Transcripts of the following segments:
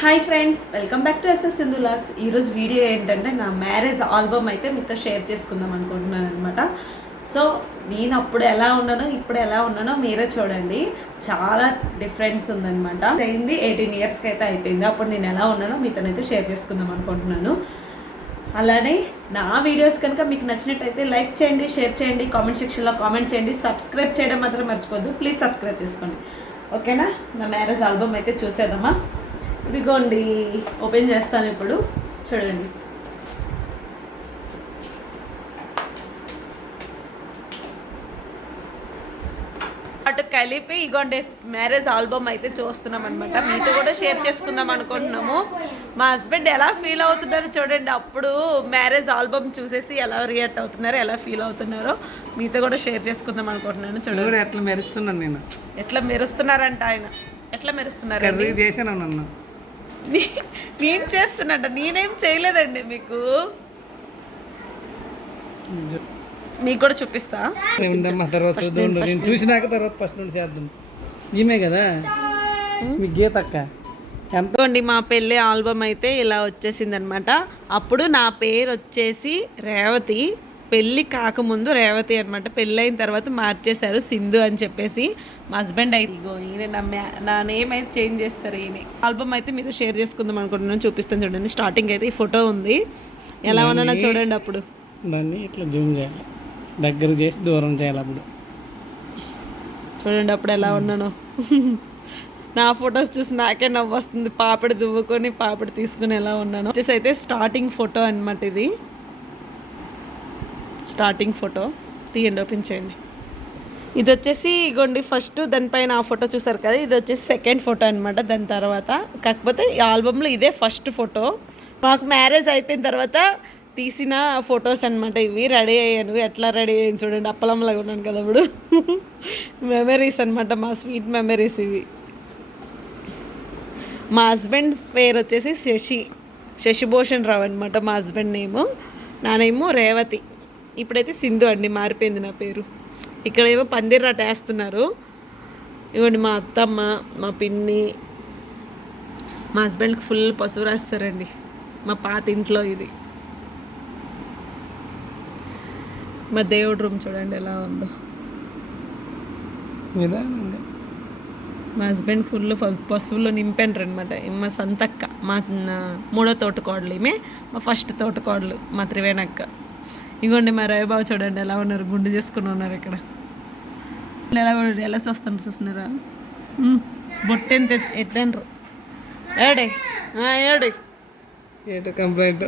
Hi friends, welcome back to SS Sindhu vlogs. ఈరోజు video ఏంటంటే నా మ్యారేజ్ ఆల్బమ్ అయితే మీతో షేర్ చేసుకుందాం అనుకుంటున్నాను అనమాట. సో నేను అప్పుడు ఎలా ఉన్నానో ఇప్పుడు ఎలా ఉన్నానో మీరే చూడండి. చాలా డిఫరెన్స్ ఉందన్నమాట. అయింది 18 ఇయర్స్కి అయితే అయిపోయింది. అప్పుడు నేను ఎలా ఉన్నానో మీతోనైతే షేర్ చేసుకుందాం అనుకుంటున్నాను. అలానే నా వీడియోస్ కనుక మీకు నచ్చినట్టయితే లైక్ చేయండి, షేర్ చేయండి, కామెంట్ సెక్షన్లో కామెంట్ చేయండి, సబ్స్క్రైబ్ చేయడం మాత్రం మర్చిపోద్దు. ప్లీజ్ సబ్స్క్రైబ్ చేసుకోండి, ఓకేనా? నా మ్యారేజ్ ఆల్బమ్ అయితే చూసేద్దామా? ఇదిగోండి, ఓపెన్ చేస్తాను ఇప్పుడు, చూడండి. అటు కలిపి ఇగోండి మ్యారేజ్ ఆల్బమ్ అయితే చూస్తున్నాం అనమాట. మీతో కూడా షేర్ చేసుకుందాం అనుకుంటున్నాము. మా హస్బెండ్ ఎలా ఫీల్ అవుతున్నారో చూడండి. అప్పుడు మ్యారేజ్ ఆల్బమ్ చూసేసి ఎలా రియాక్ట్ అవుతున్నారో, ఎలా ఫీల్ అవుతున్నారో మీతో కూడా షేర్ చేసుకుందాం అనుకుంటున్నాను. చూడండి ఎట్లా మెరుస్తున్నాను నేను. ఎట్లా మెరుస్తున్నారంట ఆయన. ఎట్లా మెరుస్తున్నారు? నేను చేస్తున్నట్ట, నేనేం చేయలేదండి. మీకు కూడా చూపిస్తా. చూసినాక తర్వాత ఫస్ట్ నుండి చేద్దాం. ఈమె కదా మీ గీతక్క. ఎంతోండి మా పెళ్ళి ఆల్బమ్ అయితే ఇలా వచ్చేసింది అనమాట. అప్పుడు నా పేరు వచ్చేసి రేవతి, పెళ్ళి కాకముందు రేవతి అనమాట. పెళ్ళి అయిన తర్వాత మార్చేశారు సింధు అని చెప్పేసి. మా హస్బెండ్ అయితే ఇగో ఈయన నా నేమ్ అయితే చేంజ్ చేస్తారు. ఈయన ఆల్బమ్ అయితే మీతో షేర్ చేసుకుందాం అనుకుంటున్నాను, చూపిస్తాను చూడండి. స్టార్టింగ్ అయితే ఈ ఫోటో ఉంది, ఎలా ఉన్నానో చూడండి. అప్పుడు దాన్ని ఇట్లా జూమ్ చేయాలి, దగ్గర చేసి దూరం చేయాలి. అప్పుడు చూడండి అప్పుడు ఎలా ఉన్నానో. నా ఫొటోస్ చూసి నాకే నవ్వు వస్తుంది. పాపడి దువ్వుకొని పాపడి తీసుకుని ఎలా ఉన్నాను వచ్చేసి అయితే స్టార్టింగ్ ఫోటో అనమాట. ఇది స్టార్టింగ్ ఫోటో తీయండి, ఓపెన్ చేయండి. ఇది వచ్చేసి ఇగోండి ఫస్ట్, దానిపైన ఆ ఫోటో చూసారు కదా, ఇది వచ్చేసి సెకండ్ ఫోటో అనమాట. దాని తర్వాత కాకపోతే ఈ ఆల్బంలో ఇదే ఫస్ట్ ఫోటో. మాకు మ్యారేజ్ అయిపోయిన తర్వాత తీసిన ఫొటోస్ అనమాట ఇవి. రెడీ అయ్యాను, ఎట్లా రెడీ అయ్యాను చూడండి. అప్పలంలాగా ఉన్నాను కదా ఇప్పుడు. మెమరీస్ అనమాట, మా స్వీట్ మెమరీస్ ఇవి. మా హస్బెండ్ పేరు వచ్చేసి శశిభూషణ్ రావు అనమాట మా హస్బెండ్ నేము. నా నేము రేవతి. ఇప్పుడైతే సింధు అండి, మారిపోయింది నా పేరు. ఇక్కడేమో పందిర్రాట వేస్తున్నారు. ఇవ్వండి మా అత్తమ్మ, మా పిన్ని, మా హస్బెండ్కి ఫుల్ పసుపు రాస్తారండి. మా పాత ఇంట్లో ఇది. మా దేవుడి రూమ్ చూడండి ఎలా ఉందో. మా హస్బెండ్ ఫుల్ పశువుల్లో నింపారు అనమాట. మా సంతక్క, మా మూడో తోటకోడలు, ఈమె మా ఫస్ట్ తోటకోడలు, మా త్రివేణక్క. ఇగోండి మా రవిబాబు చూడండి ఎలా ఉన్నారు, గుండు చేసుకుని ఉన్నారు ఇక్కడ. ఎలా కూడా ఎలా చూస్తున్నారా? బొట్టెంత ఎట్టండ్రు ఏడే ఏడే కంప్లైంట్,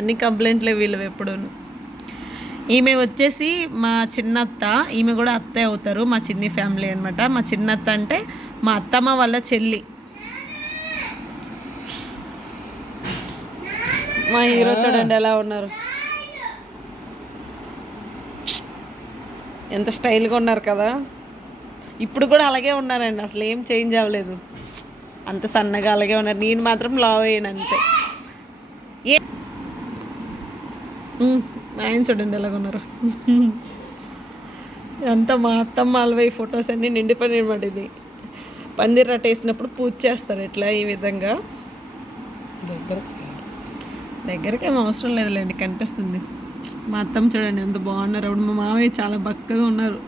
అన్ని కంప్లైంట్లే వీళ్ళు ఎప్పుడు. ఈమె వచ్చేసి మా చిన్నత్త, ఈమె కూడా అత్తే అవుతారు. మా చిన్ని ఫ్యామిలీ అనమాట. మా చిన్నత్త అంటే మా అత్తమ్మ వాళ్ళ చెల్లి. మా హీరో చూడండి ఎలా ఉన్నారు, ఎంత స్టైల్గా ఉన్నారు కదా. ఇప్పుడు కూడా అలాగే ఉన్నారండి, అసలు ఏం చేంజ్ అవ్వలేదు. అంత సన్నగా అలాగే ఉన్నారు. నేను మాత్రం లావ్ అయ్యాను అంతే. ఆయన చూడండి ఎలాగ ఉన్నారు. అంతా మా అత్తమ్మ అలవై ఫొటోస్ అన్నీ నిండిపోయినాయి అనమాట. ఇది పందిర్ రట్ట వేసినప్పుడు పూజ చేస్తారు ఇట్లా ఈ విధంగా. దగ్గరికి ఏం అవసరం లేదులేండి, కనిపిస్తుంది. మా అత్తమ్మ చూడండి ఎంత బాగున్నారు. అప్పుడు మా మామయ్య చాలా బక్కగా ఉన్నారు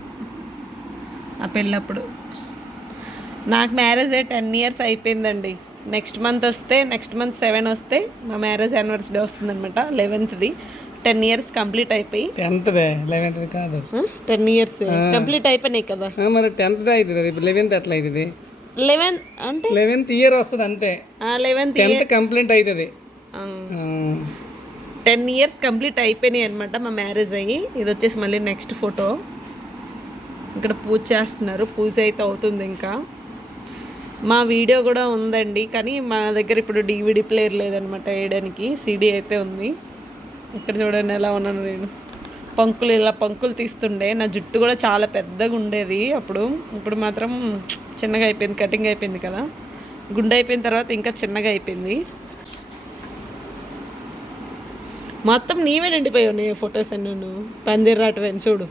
ఆ పెళ్ళప్పుడు. నాకు మ్యారేజ్ 10 ఇయర్స్ అయిపోయిందండి. నెక్స్ట్ మంత్ 7 వస్తే మా మ్యారేజ్ యానివర్సరీ వస్తుంది అనమాట. 11th 10 ఇయర్స్ కంప్లీట్ అయిపోయి. 11th కాదు, 10 ఇయర్స్ కంప్లీట్ అయిపోయినాయి కదా. మరి 10th అవుతుంది, 11th ఎట్లా అవుతుంది? 11 అంటే 11th ఇయర్ వస్తుంది అంతే. 11th కంప్లీట్ అవుతుంది. 10 ఇయర్స్ కంప్లీట్ అయిపోయినాయి అనమాట మా మ్యారేజ్ అయ్యి. ఇది వచ్చేసి మళ్ళీ నెక్స్ట్ ఫోటో. ఇక్కడ పూజ చేస్తున్నారు, పూజ అయితే అవుతుంది. ఇంకా మా వీడియో కూడా ఉందండి, కానీ మా దగ్గర ఇప్పుడు DVD ప్లేయర్ లేదనమాట వేయడానికి. CD అయితే ఉంది. ఇక్కడ చూడండి ఎలా ఉన్నాను నేను. ఇలా పంకులు తీస్తుండే. నా జుట్టు కూడా చాలా పెద్దగా ఉండేది అప్పుడు. ఇప్పుడు మాత్రం చిన్నగా అయిపోయింది, కటింగ్ అయిపోయింది కదా. గుండె అయిపోయిన తర్వాత ఇంకా చిన్నగా అయిపోయింది. మొత్తం నీవే నిండిపోయి ఉన్నాయి ఫొటోస్ అన్నీ. నువ్వు పందిర్రాటు చూడు,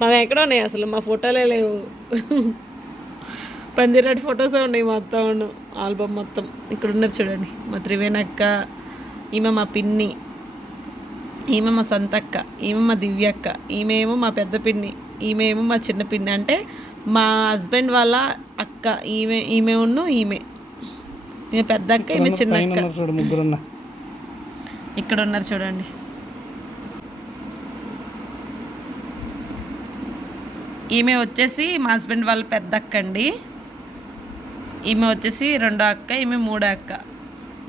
మావి ఎక్కడ ఉన్నాయి అసలు, మా ఫోటోలే లేవు. పందిరాటి ఫొటోస్ ఉన్నాయి మొత్తం ఆల్బమ్ మొత్తం. ఇక్కడ ఉన్నారు చూడండి, మా త్రివేణక్క, ఈమె మా పిన్ని, ఈమె మా సంతక్క, ఈమె మా దివ్యక్క, ఈమె ఏమో మా పెద్ద పిన్ని, ఈమె ఏమో మా చిన్న పిన్ని, అంటే మా హస్బెండ్ వాళ్ళ అక్క. ఈమె ఈమె పెద్ద అక్క, ఈమె చిన్న అక్క. ఇక్కడ ఉన్నారు చూడండి. ఈమె వచ్చేసి మా హస్బెండ్ వాళ్ళ పెద్ద అక్క అండి. ఈమె వచ్చేసి రెండో అక్క, ఈమె మూడో అక్క.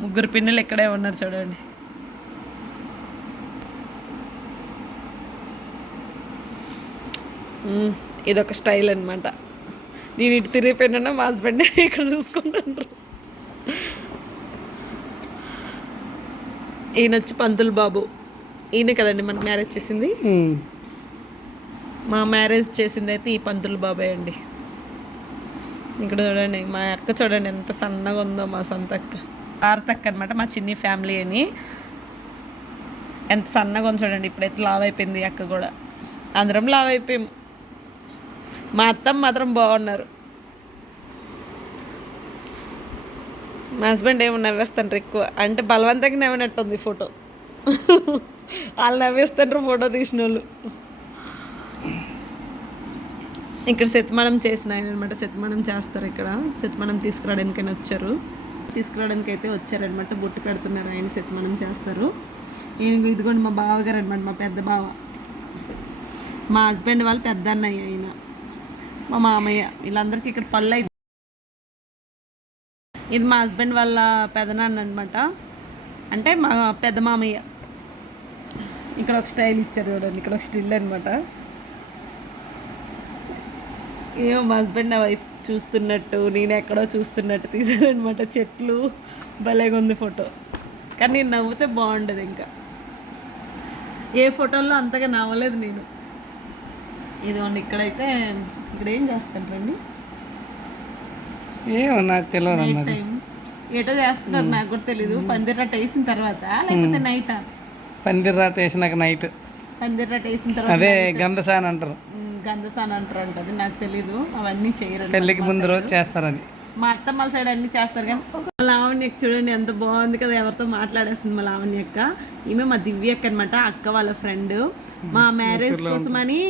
ముగ్గురు పిన్నులు ఇక్కడే ఉన్నారు చూడండి. ఇదొక స్టైల్ అనమాట. నేను ఇటు తిరిగిపోయినా మా హస్బెండ్ ఇక్కడ చూసుకుంటుంటారు. ఈయన వచ్చి పంతులు బాబు. ఈయన కదండి మనకు మ్యారేజ్ చేసింది. మా మ్యారేజ్ చేసింది అయితే ఈ పంతులు బాబాయ్ అండి. ఇక్కడ చూడండి మా అక్క, చూడండి ఎంత సన్నగా ఉందో మా సొంత అక్క. భారతక్క అనమాట, మా చిన్ని ఫ్యామిలీ అని. ఎంత సన్నగా ఉంది చూడండి. ఇప్పుడైతే లావ్ అయిపోయింది అక్క కూడా. అందరం లావ్ అయిపోయాం. మా అత్తమ్మ మాత్రం బాగున్నారు. మా హస్బెండ్ ఏమో నవ్వేస్తాండ్రు ఎక్కువ, అంటే బలవంతంగా నవ్వినట్టుంది ఫోటో. వాళ్ళు నవ్వేస్తాండ్రు ఫోటో తీసిన వాళ్ళు. ఇక్కడ శతమానం చేసిన ఆయన అనమాట. శతమానం చేస్తారు ఇక్కడ. శతమానం తీసుకురావడానికైనా వచ్చారు. తీసుకురావడానికి అయితే వచ్చారనమాట. బొట్టు పెడుతున్నారు ఆయన. శతమానం చేస్తారు. ఇదిగోండి మా బావగారు అనమాట, మా పెద్ద బావ. మా హస్బెండ్ వాళ్ళు పెద్ద అన్నయ్య ఆయన, మా మామయ్య. వీళ్ళందరికీ ఇక్కడ పళ్ళు అయితే. ఇది మా హస్బెండ్ వాళ్ళ పెదనాన్న అనమాట, అంటే మా పెద్ద మామయ్య. ఇక్కడ ఒక స్టైల్ ఇచ్చారు చూడండి. ఇక్కడ ఒక స్టిల్ అనమాట. ఏమో మా హస్బెండ్ నా వైఫ్ చూస్తున్నట్టు, నేను ఎక్కడో చూస్తున్నట్టు తీసారనమాట. చెట్లు భలేగా ఉంది ఫోటో. కానీ నేను నవ్వుతే బాగుండదు. ఇంకా ఏ ఫోటోల్లో అంతగా నవ్వలేదు నేను. ఇదిగోండి ఇక్కడైతే, ఇక్కడ ఏం చేస్తారండి ఏమో నాకు తెలియదు. నైట్ టైం ఏటో చేస్తున్నారు, నాకు కూడా తెలీదు. పందిర్రాట వేసిన తర్వాత లేకపోతే నైటా? పందిర్రాట వేసినాక నైట్. పందిర్రాట వేసిన తర్వాత అదే గంధసాన్ అంటారు. గంధసాన్ అంటారు అంటది, నాకు తెలీదు. అవన్నీ చేయరు. పెళ్ళికి ముందు రోజు చేస్తారు అది. మా అత్తమ్మల సైడ్ అన్ని చేస్తారు. కానీ లావణ్యక్క చూడండి ఎంత బాగుంది కదా, ఎవరితో మాట్లాడేస్తుంది మా లావణ్యక్క. ఈమె మా దివ్యక్క అనమాట, అక్క వాళ్ళ ఫ్రెండ్. మా మ్యారేజ్ కోసమని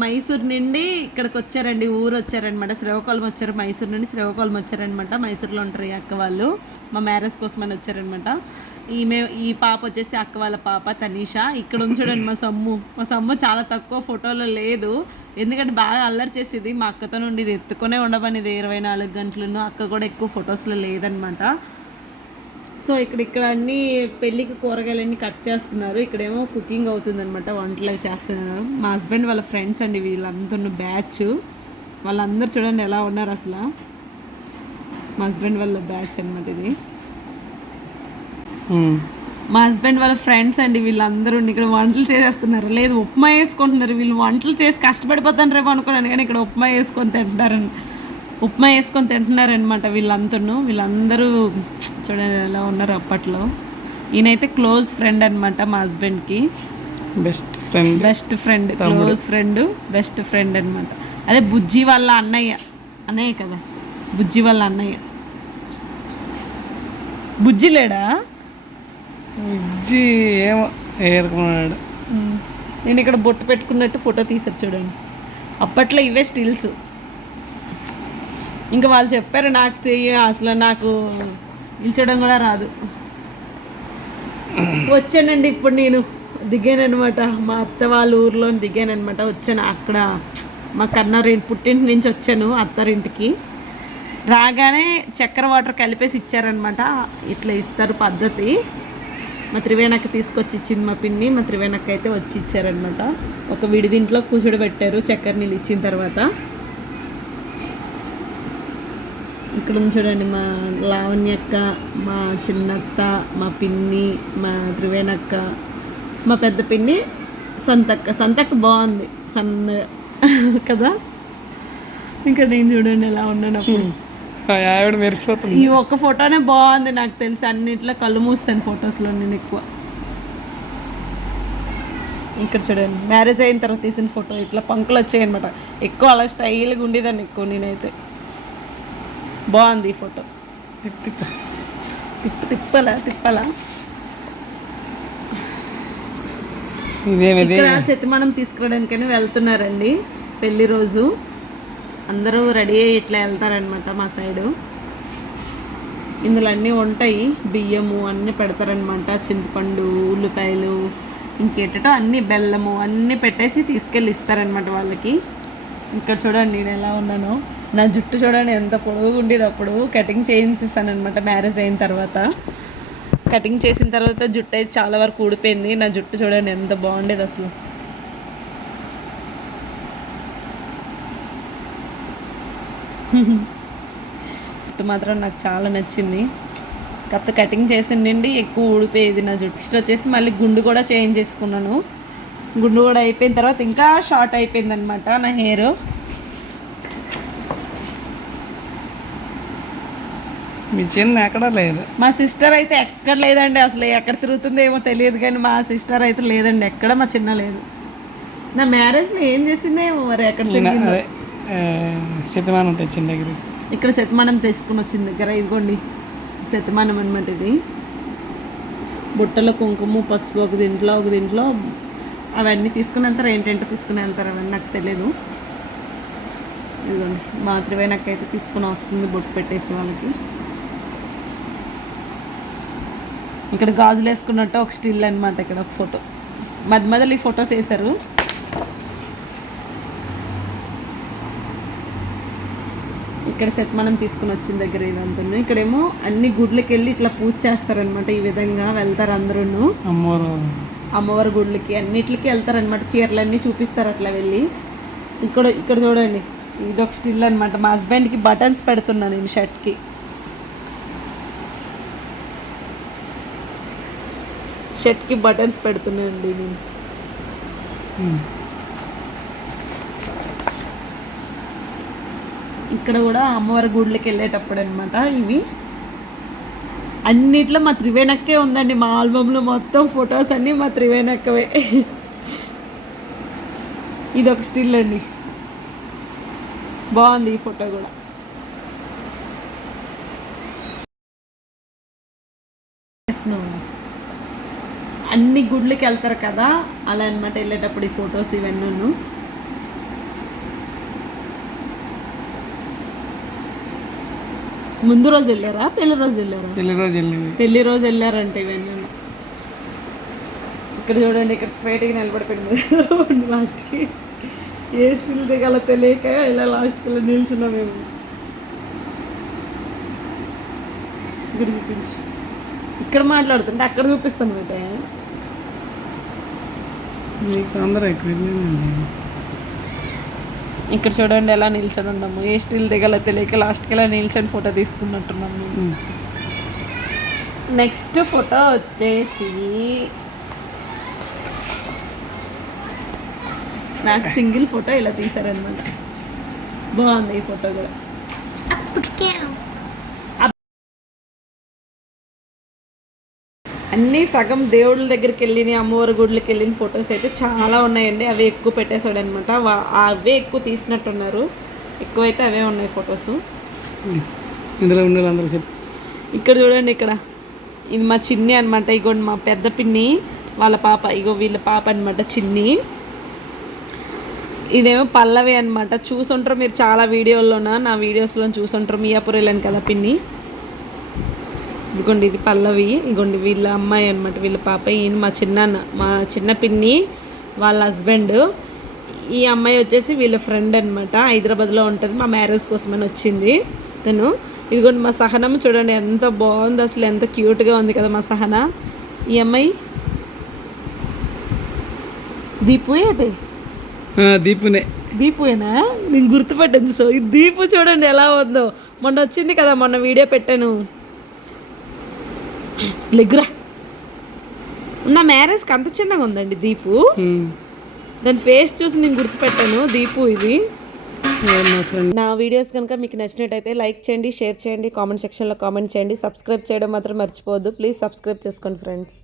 మైసూర్ నుండి ఇక్కడికి వచ్చారండి. ఊరు వచ్చారనమాట. శ్రీకాకుళం వచ్చారు. మైసూర్ నుండి శ్రీకాకుళం వచ్చారనమాట. మైసూర్లో ఉంటారు ఈ అక్క వాళ్ళు. మా మ్యారేజ్ కోసమని వచ్చారనమాట. ఈ పాప వచ్చేసి అక్క వాళ్ళ పాప తనీషా. ఇక్కడ ఉంచడండి మా సమ్ము చాలా తక్కువ ఫోటోలో లేదు, ఎందుకంటే బాగా అల్లరి చేసేది. మా అక్కతో నుండి ఇది ఎత్తుకునే ఉండమనేది 24 గంటలను. అక్క కూడా ఎక్కువ ఫొటోస్లో లేదనమాట. సో ఇక్కడ అన్నీ పెళ్ళికి కూరగాయలన్నీ కట్ చేస్తున్నారు. ఇక్కడేమో కుకింగ్ అవుతుందన్నమాట, వంటలు అవి చేస్తున్నారు. మా హస్బెండ్ వాళ్ళ ఫ్రెండ్స్ అండి వీళ్ళందరూ బ్యాచ్. వాళ్ళందరూ చూడండి ఎలా ఉన్నారు అసలు. మా హస్బెండ్ వాళ్ళ బ్యాచ్ అనమాట ఇది. మా హస్బెండ్ వాళ్ళ ఫ్రెండ్స్ అండి వీళ్ళందరూ. ఇక్కడ వంటలు చేసేస్తున్నారు. లేదు ఉప్మా వేసుకుంటున్నారు. వీళ్ళు వంటలు చేసి కష్టపడిపోతాను రేపు అనుకున్నాను, కానీ ఇక్కడ ఉప్మా వేసుకొని తింటున్నారనమాట వీళ్ళందరూ చూడండి ఎలా ఉన్నారు అప్పట్లో. ఈయనైతే క్లోజ్ ఫ్రెండ్ అనమాట మా హస్బెండ్కి. Best friend close friend, best friend అనమాట. అదే బుజ్జి వాళ్ళ అన్నయ్య కదా, బుజ్జి వాళ్ళ అన్నయ్య. బుజ్జి లేడా? బుజ్జి ఏమో ఏరుకున్నాడు. నేను ఇక్కడ బొట్టు పెట్టుకున్నట్టు ఫోటో తీసారు చూడండి. అప్పట్లో ఇవే స్టిల్స్. ఇంకా వాళ్ళు చెప్పారు, అసలు నాకు నిల్చోడం కూడా రాదు. వచ్చానండి ఇప్పుడు నేను దిగానమాట, మా అత్త వాళ్ళ ఊర్లో దిగానమాట. వచ్చాను అక్కడ మా పుట్టింటి నుంచి వచ్చాను అత్తారింటికి. రాగానే చక్కెర వాటర్ కలిపేసి ఇచ్చారనమాట. ఇట్లా ఇస్తారు పద్ధతి. మా త్రివేణక్క తీసుకొచ్చి ఇచ్చింది మా పిన్ని. మా త్రివేణక్క అయితే వచ్చి ఇచ్చారనమాట. ఒక విడిదింట్లో కూర్చోబెట్టారు చక్కెర నీళ్ళు ఇచ్చిన తర్వాత. ఇక్కడ చూడండి మా లావణ్యక్క, మా చిన్నత్త, మా పిన్ని, మా త్రివేణక్క, మా పెద్ద పిన్ని సంతక్క బాగుంది సన్న కదా. ఇంకా నేను చూడండి ఎలా ఉన్నాను అప్పుడు. ఆవిడ మెరిసిపోతుంది. ఈ ఒక్క ఫోటోనే బాగుంది నాకు తెలిసి. అన్నిట్లో కళ్ళు మూస్తాను ఫొటోస్లో నేను ఎక్కువ. ఇక్కడ చూడండి మ్యారేజ్ అయిన తర్వాత తీసిన ఫోటో. ఇట్లా పంకులు వచ్చాయి అనమాట. ఎక్కువ అలా స్టైల్గా ఉండేదాన్ని ఎక్కువ నేనైతే. బాగుంది ఈ ఫోటో. తిప్పు తిప్పలా ఇదేమిది ఇక్కడ శతమానం తీసుకురావడానికని వెళ్తున్నారండి. పెళ్లి రోజు అందరూ రెడీ అయ్యి ఇట్లా వెళ్తారనమాట మా సైడు. ఇందులో అన్నీ ఉంటాయి, బియ్యము అన్నీ పెడతారనమాట, చింతపండు, ఉల్లిపాయలు, ఇంకేటో అన్నీ, బెల్లము అన్నీ పెట్టేసి తీసుకెళ్ళి ఇస్తారనమాట వాళ్ళకి. ఇక్కడ చూడండి నేను ఎలా ఉన్నానో, నా జుట్టు చూడండి ఎంత పొడవుగా ఉండేది. అప్పుడు కటింగ్ చేయించేసాను అనమాట మ్యారేజ్ అయిన తర్వాత. కటింగ్ చేసిన తర్వాత జుట్టు అయితే చాలా వరకు ఊడిపోయింది. నా జుట్టు చూడండి ఎంత బాగుండేది అసలు. జుట్టు మాత్రం నాకు చాలా నచ్చింది. కాకపోతే కటింగ్ చేసిండి ఎక్కువ ఊడిపోయేది నా జుట్టు. నెక్స్ట్ వచ్చేసి మళ్ళీ గుండు కూడా చేంజ్ చేసుకున్నాను. గుండు కూడా అయిపోయిన తర్వాత ఇంకా షార్ట్ అయిపోయింది అనమాట నా హెయిర్. మీ చిన్న ఎక్కడ లేదు. మా సిస్టర్ అయితే ఎక్కడ లేదండి, అసలు ఎక్కడ తిరుగుతుందో ఏమో తెలియదు, కానీ మా సిస్టర్ అయితే లేదండి ఎక్కడ. మా చిన్న లేదు. నా మ్యారేజ్లో ఏం చేసిందేమో మరి, ఎక్కడ తిరిగిందో. శతమానం తెచ్చిన దగ్గర, ఇక్కడ శతమానం తీసుకుని వచ్చిన దగ్గర, ఇదిగోండి శతమానం అనమాట ఇది. బుట్టలో కుంకుమ, పసుపు ఒక దీంట్లో అవన్నీ తీసుకుని వెళ్తారు. ఏంటంటే తీసుకుని వెళ్తారు అవన్నీ నాకు తెలియదు. ఇదిగోండి మా త్రివేణక్కైతే తీసుకుని వస్తుంది బొట్టు పెట్టేసి వాళ్ళకి. ఇక్కడ గాజులు వేసుకున్నట్టు ఒక స్టిల్ అనమాట. ఇక్కడ ఒక ఫోటో మధ్యలో ఈ ఫొటోస్ వేశారు. ఇక్కడ శతమానం తీసుకుని వచ్చిన దగ్గర ఇదంతా. ఇక్కడేమో అన్ని గుడ్లకి వెళ్ళి ఇట్లా పూజ చేస్తారనమాట. ఈ విధంగా వెళ్తారు అందరూ అమ్మవారి గుడ్లకి అన్నిటికి వెళ్తారనమాట. చీరలన్నీ చూపిస్తారు అట్లా వెళ్ళి. ఇక్కడ చూడండి ఇదొక స్టిల్ అనమాట. మా హస్బెండ్కి బటన్స్ పెడుతున్నాను నేను షర్ట్కి. బటన్స్ పెడుతున్నానండి నేను. ఇక్కడ కూడా అమ్మవారి గుడ్లకి వెళ్ళేటప్పుడు అనమాట. ఇవి అన్నిట్లో మా త్రివేణక్కే ఉందండి. మా ఆల్బంలో మొత్తం ఫొటోస్ అన్నీ మా త్రివేణక్కవే. ఇది ఒక స్టిల్ అండి, బాగుంది ఈ ఫోటో కూడా. అన్ని గుడ్లకి వెళ్తారు కదా అలా అనమాట వెళ్ళేటప్పుడు ఈ ఫొటోస్ ఇవన్నీ. ముందు రోజు వెళ్ళారా పెళ్లి రోజు వెళ్ళారా? పెళ్లి రోజు వెళ్ళారంటే ఇవన్నీ. ఇక్కడ చూడండి, ఇక్కడ స్ట్రైట్గా నిలబడిపోయింది లాస్ట్కి. ఏ స్టిల్ దిగాలో తెలియక ఇలా లాస్ట్కి ఇలా నిల్చున్నాం మేము. ఇక్కడ చూపించు, ఇక్కడ మాట్లాడుతుంటే అక్కడ చూపిస్తాను అయితే. ఇక్కడ చూడండి ఎలా నిల్చొని ఉన్నాము. ఏ స్టిల్ దిగాలో తెలియక లాస్ట్కి ఇలా నిల్చొని ఫోటో తీసుకున్నట్టున్నాము. నెక్స్ట్ ఫోటో వచ్చేసి నాకు సింగిల్ ఫోటో ఇలా తీసారనమాట. బాగుంది ఈ ఫోటో కూడా. అన్నీ సగం దేవుళ్ళ దగ్గరికి వెళ్ళిన, అమ్మవారి గుడ్లకి వెళ్ళిన ఫొటోస్ అయితే చాలా ఉన్నాయండి. అవి ఎక్కువ పెట్టేశాడు అనమాట. అవే ఎక్కువ తీసినట్టున్నారు. ఎక్కువైతే అవే ఉన్నాయి ఫొటోస్. ఇక్కడ చూడండి, ఇక్కడ ఇది మా చిన్ని అనమాట. ఇగోండి మా పెద్ద పిన్ని వాళ్ళ పాప. ఇగో వీళ్ళ పాప అనమాట చిన్ని. ఇదేమో పల్లవి అనమాట. చూసుంటారు మీరు చాలా వీడియోల్లోన, నా వీడియోస్లో చూసుంటారు. మియాపూర్ వెళ్ళాను కదా పిన్ని. ఇదిగోండి ఇది పల్లవి. ఇదిగోండి వీళ్ళ అమ్మాయి అనమాట, వీళ్ళ పాప. ఈయన మా చిన్న పిన్ని వాళ్ళ హస్బెండ్. ఈ అమ్మాయి వచ్చేసి వీళ్ళ ఫ్రెండ్ అనమాట. హైదరాబాద్లో ఉంటుంది. మా మ్యారేజ్ కోసమని వచ్చింది తను. ఇదిగోండి మా సహనం చూడండి ఎంత బాగుంది అసలు, ఎంత క్యూట్గా ఉంది కదా మా సహన. ఈ అమ్మాయి దీపు. ఏంటి దీపుయేనా? నేను గుర్తుపట్టింది. సో ఈ దీపు చూడండి ఎలా ఉందో. మొన్న వచ్చింది కదా, మొన్న వీడియో పెట్టాను. లెగ్గురా. నా మ్యారేజ్కి అంత చిన్నగా ఉందండి దీపు. దాని ఫేస్ చూసి నేను గుర్తుపెట్టాను దీపు ఇది. నా వీడియోస్ కనుక మీకు నచ్చినట్టయితే లైక్ చేయండి, షేర్ చేయండి, కామెంట్ సెక్షన్లో కామెంట్ చేయండి. సబ్స్క్రైబ్ చేయడం మాత్రం మర్చిపోవద్దు. ప్లీజ్ సబ్స్క్రైబ్ చేసుకోండి ఫ్రెండ్స్.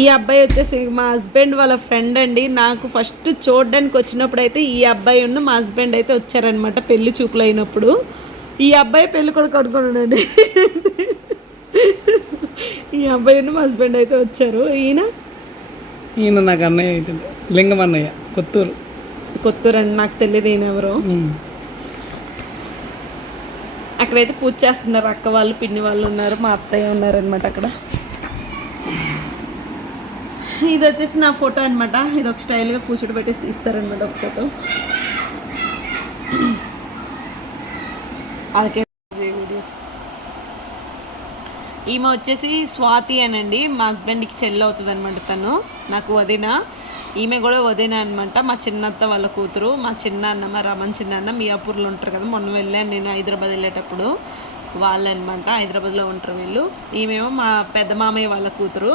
ఈ అబ్బాయి వచ్చేసి మా హస్బెండ్ వాళ్ళ ఫ్రెండ్ అండి. నాకు ఫస్ట్ చూడడానికి వచ్చినప్పుడు అయితే ఈ అబ్బాయి ఉన్న మా హస్బెండ్ అయితే వచ్చారనమాట పెళ్లి చూపులు అయినప్పుడు. ఈ అబ్బాయి పెళ్ళి కూడా కొనుక్కున్నాడండి. ఈ అబ్బాయి మా హస్బెండ్ అయితే వచ్చారు. ఈయన నాకు అన్నయ్య అవుతుంది, లింగం అన్నయ్య, కొత్తూరు అండి, నాకు తెలియదు ఈయన ఎవరో. అక్కడైతే పూజ చేస్తున్నారు, అక్క వాళ్ళు పిన్ని వాళ్ళు ఉన్నారు, మా అత్తయ్య ఉన్నారనమాట అక్కడ. ఇది వచ్చేసి నా ఫోటో అనమాట. ఇది ఒక స్టైల్గా కూర్చోటి పెట్టేసి తీస్తారనమాట ఒక ఫోటో. అలాగే వీడియోస్. ఈమె వచ్చేసి స్వాతి అనండి, మా హస్బెండ్కి చెల్లి అవుతుంది అనమాట. తను నాకు వదిన, ఈమె కూడా వదిన అనమాట. మా చిన్నత్త వాళ్ళ కూతురు. మా చిన్న అన్న, మా రమణ్ చిన్న అన్న మియాపూర్లో ఉంటారు కదా, మొన్న వెళ్ళాను నేను హైదరాబాద్ వెళ్ళేటప్పుడు. వాళ్ళు అనమాట హైదరాబాద్లో ఉంటారు వీళ్ళు. ఈమెమో మా పెద్ద మామయ్య వాళ్ళ కూతురు.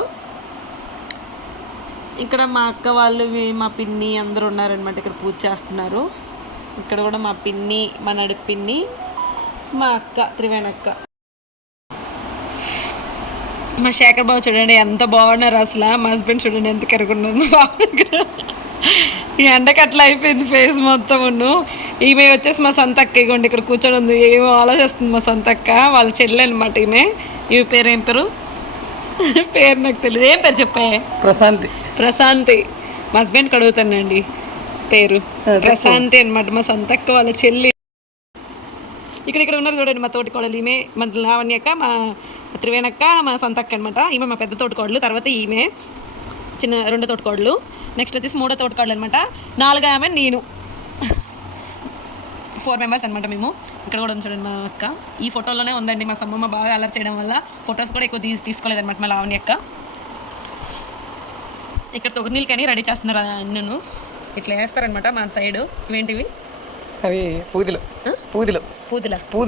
ఇక్కడ మా అక్క వాళ్ళు, మా పిన్ని అందరూ ఉన్నారనమాట. ఇక్కడ పూజ చేస్తున్నారు. ఇక్కడ కూడా మా పిన్ని, మా నడుపు పిన్ని, మా అక్క త్రివేణక్క. మా శేఖర్ బాబు చూడండి ఎంత బాగున్నారు అసలు. మా హస్బెండ్ చూడండి ఎంత కరుగున్నారు మా బాబు దగ్గర. ఈ ఎండకి అట్లా అయిపోయింది ఫేస్ మొత్తం. ఈమె వచ్చేసి మా సొంత అక్క. ఇగోండి ఇక్కడ కూర్చొని ఉంది, ఏమో ఆలోచిస్తుంది మా సొంత అక్క. వాళ్ళ చెల్లె అనమాట ఈమె. ఈమె పేరు ఏం పేరు నాకు తెలియదు. ఏం పేరు చెప్పే? ప్రశాంతి. మా హస్బెండ్కి అడుగుతానండి పేరు. ప్రశాంతి అనమాట మా సొంత అక్క వాళ్ళ చెల్లి. ఇక్కడ ఉన్నారు చూడండి మా తోటికోడలు. ఈమె మా లావణ్యక్క, మా త్రివేణక్క, మా సొంతక్క అనమాట. ఈమె మా పెద్ద తోటికోడలు. తర్వాత ఈమె చిన్న రెండో తోటికోడలు. నెక్స్ట్ వచ్చేసి మూడో తోటికోడలు అనమాట. 4వ ఆమె నేను. 4 మెంబర్స్ అనమాట మేము. ఇక్కడ కూడా చూడండి మా అక్క. ఈ ఫోటోలోనే ఉందండి. మా సమ్మమ్మ బాగా అలర్ట్ చేయడం వల్ల ఫొటోస్ కూడా ఎక్కువ తీసుకోలేదన్నమాట మా లావణ్యక్క. ఇక్కడ తొగనీళ్ళు కానీ రెడీ చేస్తున్నారు అన్నను. ఇట్లా వేస్తారనమాట మా సైడు. ఇవేంటివి? అవి పూదిలు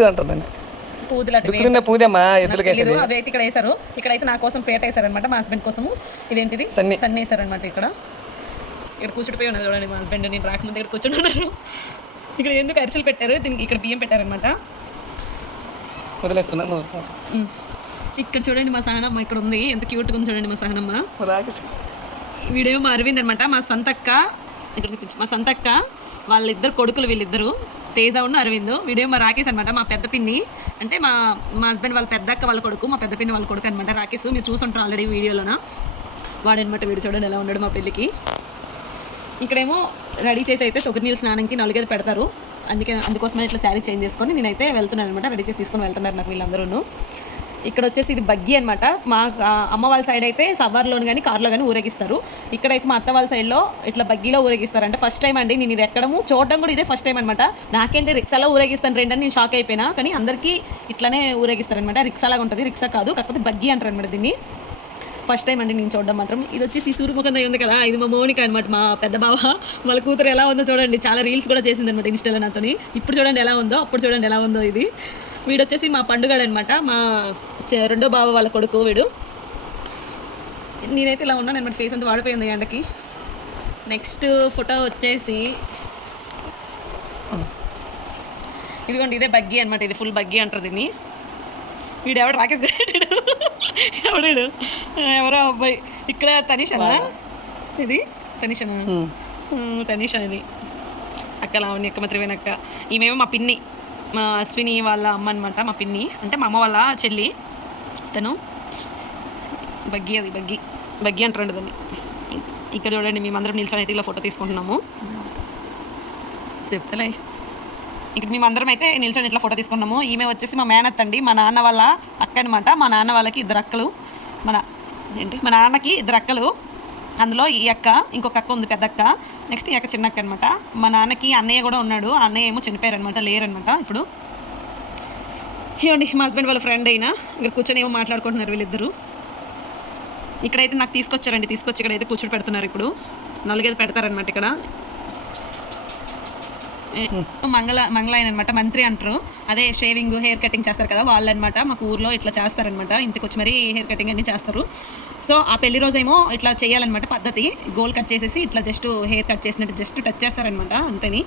అంటుందండి. పూదమ్మా అవి అయితే ఇక్కడ వేసారు. ఇక్కడైతే నా కోసం పేట వేసారనమాట, మా హస్బెండ్ కోసము. ఇదేంటిది? సన్ని వేసారనమాట. ఇక్కడ కూర్చుడిపోయి ఉన్నది చూడండి మా హస్బెండ్. నేను రాకముందు ఇక్కడ కూర్చుంటున్నారు. ఇక్కడ ఎందుకు అరిసెలు పెట్టారు, దీనికి ఇక్కడ బియ్యం పెట్టారనమాట. వదిలేస్తున్నాను. ఇక్కడ చూడండి మా సహనమ్మ ఇక్కడ ఉంది, ఎంత క్యూట్గా ఉంది చూడండి మా సహనమ్మ. వీడేమో మా అరవింద్ అనమాట, మా సొంతక్క. ఇక్కడ చూపించు, మా సొంతక్క వాళ్ళిద్దరు కొడుకులు, వీళ్ళిద్దరు తేజ ఉన్న అరవింద్. వీడేమో మా రాకేష్ అనమాట, మా పెద్ద పిన్ని. అంటే మా హస్బెండ్ వాళ్ళ పెద్దక్క వాళ్ళ కొడుకు, మా పెద్ద పిన్ని వాళ్ళ కొడుకు అనమాట రాకేష్. మీరు చూసుంటారు ఆల్రెడీ వీడియోలోన. వాడనమాట వీడు. చూడండి ఎలా ఉన్నాడు మా పెళ్ళికి. ఇక్కడేమో రెడీ చేసి అయితే తొగనీళ్ళు స్నానంకి 4 పెడతారు. అందుకోసమే ఇట్లా శారీ చేంజ్ చేసుకొని నేనైతే వెళ్తున్నాను అనమాట. రెడీ చేసి తీసుకొని వెళ్తున్నారు నాకు వీళ్ళందరూ. ఇక్కడ వచ్చేసి ఇది బగ్గి అనమాట. మా అమ్మ వాళ్ళ సైడ్ అయితే సవర్లోని కానీ కార్లో కానీ ఊరేగిస్తారు. ఇక్కడైతే మా అత్త వాళ్ళ సైడ్లో ఇట్లా బగ్గీలో ఊరేగిస్తారు. అంటే ఫస్ట్ టైం అండి నేను ఇది ఎక్కడము చూడడం కూడా ఇదే ఫస్ట్ టైం అనమాట. నాకేంటి రిక్షాలో ఊరేగిస్తాను రెండని నేను షాక్ అయిపోయినా. కానీ అందరికీ ఇట్లానే ఊరేగిస్తారనమాట. రిక్షాలాగా ఉంటుంది, రిక్షా కాదు, కాకపోతే బగ్గీ అంటారు అనమాట దీన్ని. ఫస్ట్ టైం అండి నేను చూడడం మాత్రం. ఇది వచ్చేసి సూర్యముఖం దయ్య ఉంది కదా, ఇది మా మౌనిక అనమాట, మా పెద్ద బావ. వాళ్ళ కూతురు ఎలా ఉందో చూడండి. చాలా రీల్స్ కూడా చేసింది అనమాట ఇన్స్టాలో నాతోని. ఇప్పుడు చూడండి ఎలా ఉందో, అప్పుడు చూడండి ఎలా ఉందో. ఇది వీడు వచ్చేసి మా పండుగడు అనమాట, మా రెండో బావ వాళ్ళ కొడుకు వీడు. నేనైతే ఇలా ఉన్నాను అనమాట, ఫేస్ అంతా వాడిపోయింది ఎండకి. నెక్స్ట్ ఫోటో వచ్చేసి ఇదిగోండి, ఇదే బగ్గీ అనమాట. ఇది ఫుల్ బగ్గీ అంటారు దీన్ని. వీడు ఎవడు రాకేష్ గడ్డాడు, ఎవడాడు ఎవరో అబ్బాయి. ఇక్కడ తనీషనా, ఇది తనీషనా, తనీషా ఇది అక్క లావణ్య అక్క, మా త్రివేణక్క. ఈమెమో మా పిన్ని, మా అశ్విని వాళ్ళ అమ్మ అనమాట. మా పిన్ని అంటే మా అమ్మ వాళ్ళ చెల్లి. తను బగ్గి, అది బగ్గి అంటారండి దాన్ని. ఇక్కడ చూడండి మేమందరం నిల్చొని అయితే ఇలా ఫోటో తీసుకుంటున్నాము. చెప్తలే, ఇక్కడ మేమందరం అయితే నిల్చొని ఇట్లా ఫోటో తీసుకున్నాము. ఈమె వచ్చేసి మా మేనత్ అండి, మా నాన్న వాళ్ళ అక్క అనమాట. మా నాన్న వాళ్ళకి 2 అక్కలు, మా నాన్నకి 2 అక్కలు. అందులో ఈ అక్క, ఇంకొక అక్క ఉంది పెద్ద అక్క, నెక్స్ట్ ఈ అక్క చిన్న అక్క అనమాట. మా నాన్నకి అన్నయ్య కూడా ఉన్నాడు, ఆ అన్నయ్య ఏమో చనిపోయారు అనమాట, లేరనమాట ఇప్పుడు. ఇవ్వండి మా హస్బెండ్ వాళ్ళ ఫ్రెండ్ అయినా ఇక్కడ కూర్చొని ఏమో మాట్లాడుకుంటున్నారు వీళ్ళిద్దరు. ఇక్కడైతే నాకు తీసుకొచ్చి ఇక్కడైతే కూర్చొని పెడుతున్నారు. ఇప్పుడు 4 పెడతారనమాట ఇక్కడ. మంగళాయన అనమాట, మంత్రి అంటారు. అదే షేవింగ్ హెయిర్ కటింగ్ చేస్తారు కదా వాళ్ళు అనమాట. మాకు ఊర్లో ఇట్లా చేస్తారనమాట, ఇంటికి వచ్చి మరీ హెయిర్ కటింగ్ అన్నీ చేస్తారు. సో ఆ పెళ్లి రోజు ఏమో ఇట్లా చేయాలన్నమాట పద్ధతి. గోల్ కట్ చేసేసి ఇట్లా జస్ట్ హెయిర్ కట్ చేసినట్టు జస్ట్ టచ్ చేస్తారనమాట అంతేని.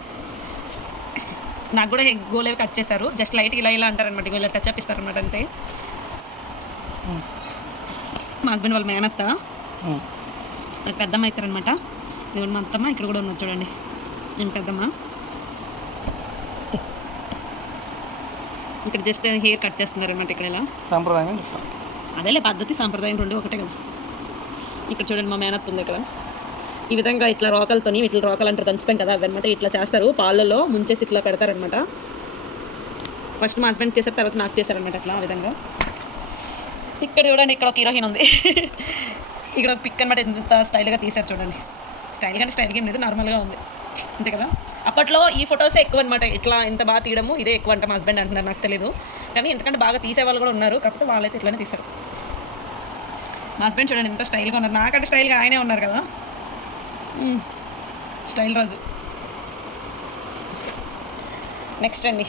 నాకు కూడా గోల్ అవి కట్ చేశారు, జస్ట్ లైట్ ఇలా అంటారనమాట, ఇలా టచ్ అప్ ఇస్తారనమాట అంతే. మా హస్బెండ్ వాళ్ళ మేనత్త, నాకు పెద్దమ్మ అవుతారనమాట. ఇది మా అత్తమ్మ, ఇక్కడ కూడా ఉన్నది చూడండి నేను పెద్దమ్మ. ఇక్కడ జస్ట్ హెయిర్ కట్ చేస్తున్నారు అనమాట ఇక్కడ ఇలా సాంప్రదాయం చెప్తాను. అదేలే పద్ధతి సాంప్రదాయం రెండు ఒకటే కదా. ఇక్కడ చూడండి మా మేనత్త ఉంది ఇక్కడ. ఈ విధంగా ఇట్లా రోకలతోని ఇట్లా రోకలు అంటారు దంచుతాం కదా అవి అనమాట. ఇట్లా చేస్తారు, పాలలో ముంచేసి ఇట్లా పెడతారనమాట. ఫస్ట్ మా హస్బెండ్ చేశారు, తర్వాత నాకు చేశారనమాట అట్లా ఆ విధంగా. ఇక్కడ చూడండి ఇక్కడ ఒక హీరోయిన్ ఉంది. ఇక్కడ ఒక పిక్ అనమాట, ఎంత స్టైల్గా తీశారు చూడండి. స్టైల్ కంటే స్టైల్గా ఏం లేదు, నార్మల్గా ఉంది అంతే కదా. అప్పట్లో ఈ ఫొటోసే ఎక్కువ అనమాట, ఇట్లా ఇంత బాగా తీయడము ఇదే ఎక్కువ అంటే మా హస్బెండ్ అంటున్నారు, నాకు తెలియదు. కానీ ఎందుకంటే బాగా తీసే వాళ్ళు కూడా ఉన్నారు, కాకపోతే వాళ్ళైతే ఇట్లానే తీశారు. మా హస్బెండ్ చూడండి ఎంత స్టైల్గా ఉన్నారు, నాకంటే స్టైల్గా ఆయనే ఉన్నారు కదా. స్టైల్ రాజు. నెక్స్ట్ అండి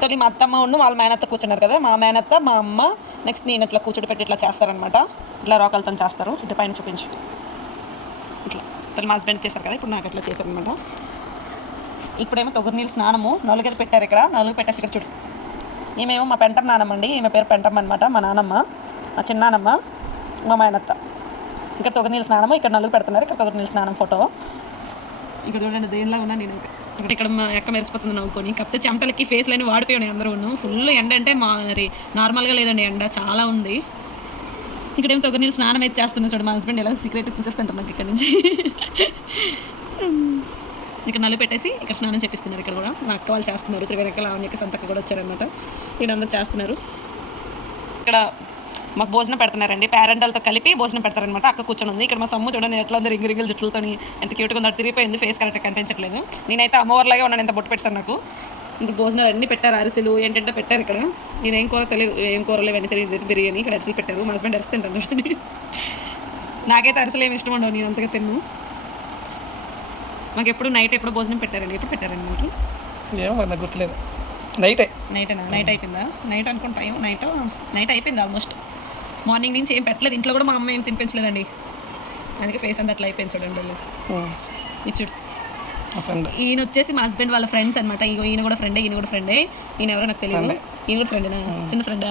తొలి మా అత్తమ్మ ఉండు వాళ్ళ మేనత్త కూర్చున్నారు కదా, మా మేనత్త మా అమ్మ నెక్స్ట్ నేను ఇట్లా కూర్చోటి పెట్టి ఇట్లా చేస్తారనమాట. ఇట్లా రోకలతో చేస్తారు. ఇటు పైన చూపించు ఇట్లా. తొలి మా హస్బెండ్ చేశారు కదా, ఇప్పుడు నాకు అట్లా చేశారనమాట. ఇప్పుడేమో తొగురు నీళ్ళు స్నానము నలుగైతే పెట్టారు ఇక్కడ, నలుగు పెట్టేసి ఇక్కడ చూడు. ఈమెమో మా పెంటమ్మ నానమ్మ అండి, ఈమె పేరు పెంటమ్మ అనమాట. మా నానమ్మ, మా చిన్నానమ్మ, మా మేనత్త. ఇక్కడ తొగరి నీళ్ళు స్నానము, ఇక్కడ నలుగు పెడుతున్నారు. ఇక్కడ తొగరి నీళ్ళు స్నానం ఫోటో. ఇక్కడ చూడండి దేనిలా ఉన్నా నేను ఇక్కడ మా ఎక్క మెరిసిపోతుంది నవ్వుకొని. కాకపోతే చెమటలకి ఫేస్లన్నీ వాడిపోయి ఉన్నాయి అందరూ. ఫుల్ ఎండ అంటే మరి నార్మల్గా లేదండి, ఎండ చాలా ఉంది. ఇక్కడేమో తొగరి నీళ్ళు స్నానం అయితే చేస్తున్నా చూడండి. మా హస్బెండ్ ఎలా సీక్రెట్ చూసేస్తుంటారు నాకు ఇక్కడ నుంచి. ఇక్కడ నలుగు పెట్టేసి ఇక్కడ స్నానం చేపిస్తున్నారు. ఇక్కడ కూడా మా అక్క వాళ్ళు చేస్తున్నారు. త్రివేణక్క లావణ్యక్క సంతక్క కూడా వచ్చారనమాట. ఇక్కడ అందరూ చేస్తున్నారు. ఇక్కడ మాకు భోజనం పెడుతున్నారండి, పేరెంటల్తో కలిపి భోజనం పెడతారనమాట. అక్క కూర్చొని ఉంది. ఇక్కడ మా సమ్ము చూడండి ఎట్లా ఉంది, రింగు రింగుల జుట్లతో ఎంత క్యూట్గా ఉంది. తిరిగిపోయింది, ఫేస్ కరెక్ట్గా కనిపించట్లేదు. నేనైతే అమ్మవారిలాగే ఉన్నాను, ఎంత బొట్టు పెట్టారు నాకు. ఇప్పుడు భోజనాలు అన్నీ పెట్టారు, అరిసెలు ఏంటంటే పెట్టారు ఇక్కడ. నేను ఏం కూర తెలియదు, ఏం కూరలు ఇవన్నీ తెలియదు. బిర్యానీ ఇక్కడ అరిసెలు పెట్టారు. మా హస్బెండ్ అరిసి తింటాను చూడండి. నాకైతే అరిసెలు ఏమి ఇష్టం ఉండవు, నేను అంతగా తిన్ను. మాకు ఎప్పుడు నైట్ ఎప్పుడు భోజనం పెట్టారండి, ఎప్పుడు పెట్టారండి మనకి ఏమో నాకు గుర్తులేదు. నైటే నైట్ అయిపోయిందా? నైట్ అనుకుంటా, నైట్ అయిపోయింది ఆల్మోస్ట్. మార్నింగ్ నుంచి ఏం పెట్టలేదు, ఇంట్లో కూడా మా అమ్మ ఏం తినిపించలేదండి. అందుకే ఫేస్ అంతా అట్లా అయిపోయింది చూడండి. ఇచ్చుడు ఈయన వచ్చేసి మా హస్బెండ్ వాళ్ళ ఫ్రెండ్స్ అనమాట. ఈయన కూడా ఫ్రెండే, ఈయన ఎవరో నాకు తెలియదు. ఈయన కూడా ఫ్రెండేనా? చిన్న ఫ్రెండా?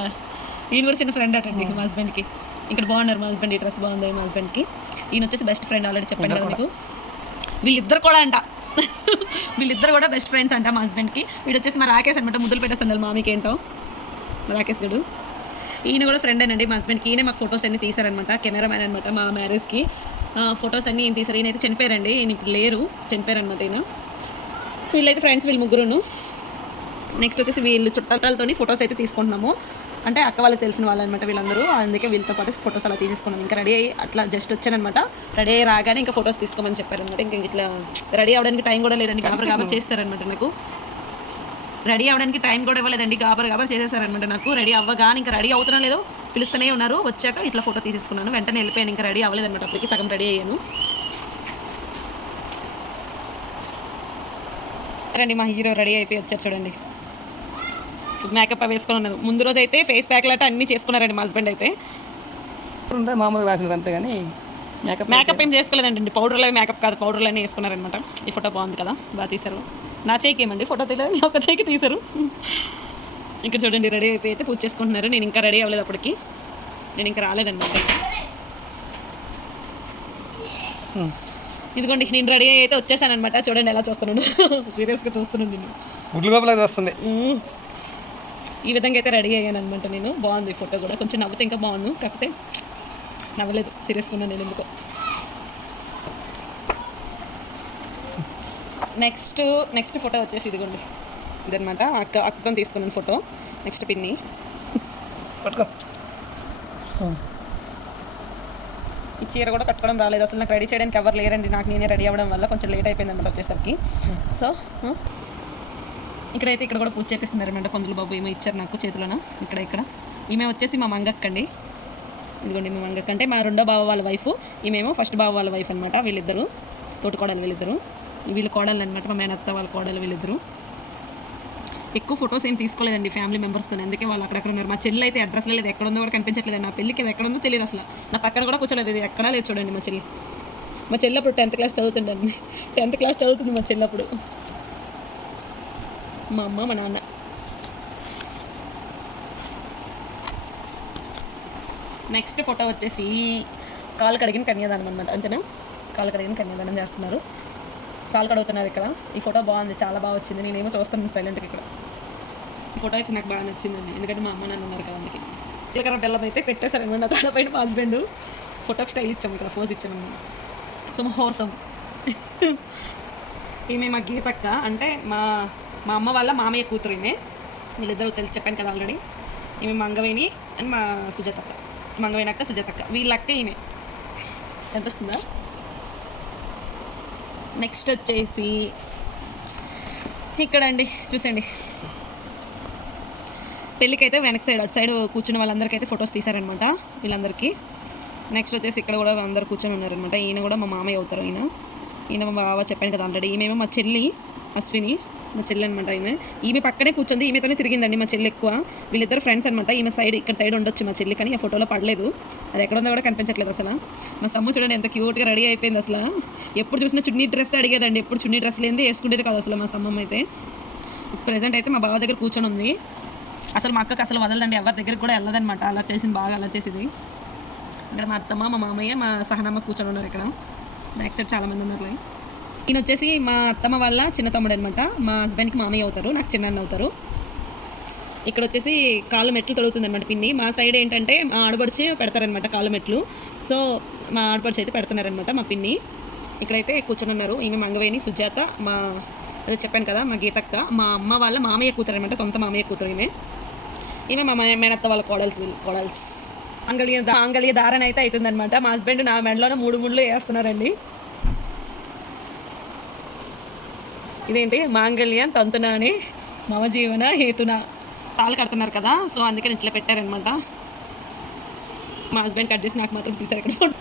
ఈయన కూడా చిన్న ఫ్రెండ్ అటండి మా హస్బెండ్కి. ఇక్కడ బాగున్నారు మా హస్బెండ్, ఈ డ్రెస్ బాగుంది మా హస్బెండ్కి. ఈయన వచ్చేసి బెస్ట్ ఫ్రెండ్, ఆల్రెడీ చెప్పండి కదా మీకు. వీళ్ళిద్దరు కూడా అంట, వీళ్ళిద్దరు కూడా బెస్ట్ ఫ్రెండ్స్ అంట మా హస్బెండ్కి. వీడు వచ్చేసి మా రాకేష్ అనమాట, ముద్దులు పెట్టేస్తుండాలి మామీకి ఏంటో రాకేష్ గడు. ఈయన కూడా ఫ్రెండ్ అండి మా హస్బెండ్కి. ఈయన మాకు ఫొటోస్ అన్నీ తీశారనమాట, కెమెరామ్యాన్ అనమాట మా మ్యారేజ్కి. ఫొటోస్ అన్నీ ఈయన తీశారు. ఈయనైతే చనిపోయారండి, ఈయన ఇప్పుడు లేరు, చనిపోయారనమాట ఈయన. వీళ్ళైతే ఫ్రెండ్స్, వీళ్ళు ముగ్గురును. నెక్స్ట్ వచ్చేసి వీళ్ళు చుట్టాలతో ఫొటోస్ అయితే తీసుకుంటున్నాము. అంటే అక్క వాళ్ళకి తెలిసిన వాళ్ళు అనమాట వీళ్ళందరూ. అందుకే వీళ్ళతో పాటు ఫొటోస్ అలా తీసుకున్నాం. ఇంకా రెడీ అయ్యి అట్లా జస్ట్ వచ్చానమాట. రెడీ అయ్యి రాగానే ఇంకా ఫొటోస్ తీసుకోమని చెప్పారనమాట. ఇంకా ఇట్లా రెడీ అవ్వడానికి టైం కూడా లేదండి, గాబర్ చేస్తారనమాట నాకు. రెడీ అవ్వడానికి టైం కూడా ఇవ్వలేదండి, గాబర్ చేసేసారనమాట నాకు. రెడీ అవ్వగానే ఇంకా రెడీ అవుతున్నా లేదో పిలుస్తూనే ఉన్నారు. వచ్చాక ఇట్లా ఫోటో తీసేసుకున్నాను, వెంటనే వెళ్ళిపోయాను. ఇంకా రెడీ అవ్వలేదన్నమాట, అప్పటికి సగం రెడీ అయ్యాను. రండి మా హీరో రెడీ అయిపోయి వచ్చారు చూడండి. మేకప్ వేసుకొని ఉన్నారు. ముందు రోజు అయితే ఫేస్ ప్యాక్ లాంటి అన్నీ చేసుకున్నారండి మా హస్బెండ్ అయితే. మామూలుగా రాసినది అంతే కానీ మేకప్ ఏం చేసుకోలేదండి, పౌడర్లో మేకప్ కాదు, పౌడర్లు అన్నీ వేసుకున్నారనమాట. ఈ ఫోటో బాగుంది కదా, బాగా తీశారు. నా చేయికి ఏమండి ఫోటో తీయలేదు, ఒక చేయికి తీశారు. ఇక్కడ చూడండి రెడీ అయిపోయి అయితే పూజ చేసుకుంటున్నారు. నేను ఇంకా రెడీ అవ్వలేదు, అప్పటికి నేను ఇంకా రాలేదండి. ఇదిగోండి నేను రెడీ అయితే వచ్చేసాను అనమాట. చూడండి ఎలా చూస్తున్నాను, సీరియస్గా చూస్తున్నాను నేను. గుడ్లు గోపలా వస్తుంది. ఈ విధంగా అయితే రెడీ అయ్యాను అనమాట నేను. బాగుంది ఫోటో కూడా, కొంచెం నవ్వుతే ఇంకా బాగుండు, కాకపోతే నవ్వలేదు, సీరియస్గా ఉన్నాను నేను ఎందుకో. నెక్స్ట్ ఫోటో వచ్చేసి ఇదిగోండి, ఇదనమాట అక్కతో తీసుకున్నాను ఫోటో. నెక్స్ట్ పిన్ని పట్టుకో. ఈ చీర కూడా కట్టుకోవడం రాలేదు అసలు, నాకు రెడీ చేయడానికి ఎవరు లేరండి, నాకు నేనే రెడీ అవ్వడం వల్ల కొంచెం లేట్ అయిపోయింది అనమాట వచ్చేసరికి. సో ఇక్కడైతే ఇక్కడ కూడా పూజ చేపిస్తున్నారనమాట. పందులు బాబు ఏమో ఇచ్చారు నాకు చేతిలోన. ఇక్కడ ఈమె వచ్చేసి మా మంగక్క అండి. ఇదిగోండి మా మంగక్క అంటే మా రెండో బావ వాళ్ళ వైఫ్, ఈమెమో ఫస్ట్ బావ వాళ్ళ వైఫ్ అనమాట. వీళ్ళిద్దరు తోటి కోడలు, వీళ్ళు కోడలు అనమాట, మా మేనత్త వాళ్ళ కోడలు వీళ్ళిద్దరు. ఎక్కువ ఫొటోస్ ఏం తీసుకోలేదండి ఫ్యామిలీ మెంబర్స్తో, అందుకే వాళ్ళు అక్కడెక్కడ ఉన్నారు. మా చెల్లి అయితే అడ్రస్లో లేదు, ఎక్కడ ఉందో కూడా కనిపించట్లేదు. నా పెళ్ళికి అది ఎక్కడ ఉందో తెలియదు అసలు, నా పక్కన కూడా కూర్చోలేదు, ఇది ఎక్కడా లేదు చూడండి. మా చెల్లి అప్పుడు 10th క్లాస్ చదువుతుండండి, 10th క్లాస్ చదువుతుంది మా చెల్లి అప్పుడు. మా అమ్మ మా నాన్న. నెక్స్ట్ ఫోటో వచ్చేసి కాలు కడిగిన కన్యాదానం అనమాట, అంతేనా? కాలు కడిగిన కన్యాదానం చేస్తున్నారు, కాలు కడుగుతున్నారు ఇక్కడ. ఈ ఫోటో బాగుంది, చాలా బాగా వచ్చింది. నేనేమో చూస్తాను సైలెంట్గా ఇక్కడ. ఈ ఫోటో అయితే నాకు బాగా నచ్చిందండి, ఎందుకంటే మా అమ్మ నాన్న ఉన్నారు కదా అందుకే. జీలకర్ర బెల్లం అయితే పెట్టేశారనమాట దానిపైన మా హస్బెండ్. ఫోటోకి స్టైల్ ఇచ్చాము, ఇక్కడ ఫోజ్ ఇచ్చామన్నమాట. సుముహూర్తం. ఈమె మా గీతక్క, అంటే మా మా అమ్మ వాళ్ళ మామయ్య కూతురు ఈమె. వీళ్ళిద్దరూ తెలిసి చెప్పాను కదా ఆల్రెడీ. ఈమె మంగవేణి అని మా సుజాతక్క, మంగవేణి అక్క సుజాతక్క, వీళ్ళక్క ఈమె. కనిపిస్తుందా? నెక్స్ట్ వచ్చేసి ఇక్కడ అండి చూసండి, పెళ్ళికైతే వెనక్ సైడ్ అటు సైడ్ కూర్చున్న వాళ్ళందరికీ అయితే ఫొటోస్ తీశారనమాట వీళ్ళందరికీ. నెక్స్ట్ వచ్చేసి ఇక్కడ కూడా అందరు కూర్చొని ఉన్నారనమాట. ఈయన కూడా మా మామయ్య అవుతారు. ఈయన మా బావ చెప్పాను కదా ఆల్రెడీ. ఈమెమో మా చెల్లి అశ్విని, మా చెల్లి అనమాట. ఈమె పక్కనే కూర్చుంది, ఈమెతోనే తిరిగిందండి మా చెల్లి ఎక్కువ. వీళ్ళిద్దరు ఫ్రెండ్స్ అనమాట. ఈమె సైడ్ ఇక్కడ సైడ్ ఉండొచ్చు మా చెల్లి, కానీ ఆ ఫోటోలో పడలేదు, అది ఎక్కడ ఉందో కూడా కనిపించట్లేదు అసలు. మా సమ్ము చూడండి ఎంత క్యూట్గా రెడీ అయిపోయింది అసలు. ఎప్పుడు చూసినా చున్నీ డ్రెస్ అడిగేదండి, ఎప్పుడు చున్నీ డ్రెస్ లేనిదే వేసుకునేది కాదు అసలు మా సమ్మమ్మ అయితే. ప్రెజెంట్ అయితే మా బావ దగ్గర కూర్చొని ఉంది. అసలు మా అక్కకి అసలు వదలదండి, ఎవరి దగ్గరికి కూడా వెళ్ళదనమాట. అలా చేసింది, బాగా అలా చేసేది. ఇక్కడ మా అత్తమ్మ, మా మామయ్య, మా సహనమ్మ కూర్చొని ఉన్నారు. ఇక్కడ బ్యాక్ సైడ్ చాలామంది ఉన్నారు. ఈయన వచ్చేసి మా అత్తమ్మ వాళ్ళ చిన్న తమ్ముడు అనమాట. మా హస్బెండ్కి మామయ్య అవుతారు, నాకు చిన్న అవుతారు. ఇక్కడ వచ్చేసి కాళ్ళు మెట్లు తొడుగుతుంది అనమాట పిన్ని. మా సైడ్ ఏంటంటే మా ఆడపడిచి పెడతారనమాట కాళ్ళు మెట్లు. సో మా ఆడపడిచి అయితే పెడుతున్నారనమాట మా పిన్ని. ఇక్కడైతే కూర్చొని ఉన్నారు. ఈమె మంగవేణి, సుజాత, మా అదే చెప్పాను కదా మా గీతక్క, మా అమ్మ వాళ్ళ మామయ్య కూతురు అనమాట, సొంత మామయ్య కూతురు ఈమె మా మేనత్త వాళ్ళ కోడల్స్. ఆంగళ్య ధారణ అయితే అవుతుందనమాట. మా హస్బెండ్ నా మెడలోనే 3 ముళ్ళు వేస్తున్నారండి. ఇదేంటి మాంగళ్యం తంతున అని మమ జీవన హేతున తాళ్ళు కడుతున్నారు కదా, సో అందుకని ఇట్లా పెట్టారనమాట. మా హస్బెండ్ కట్ చేసి నాకు మాత్రం తీశారు ఇక్కడ.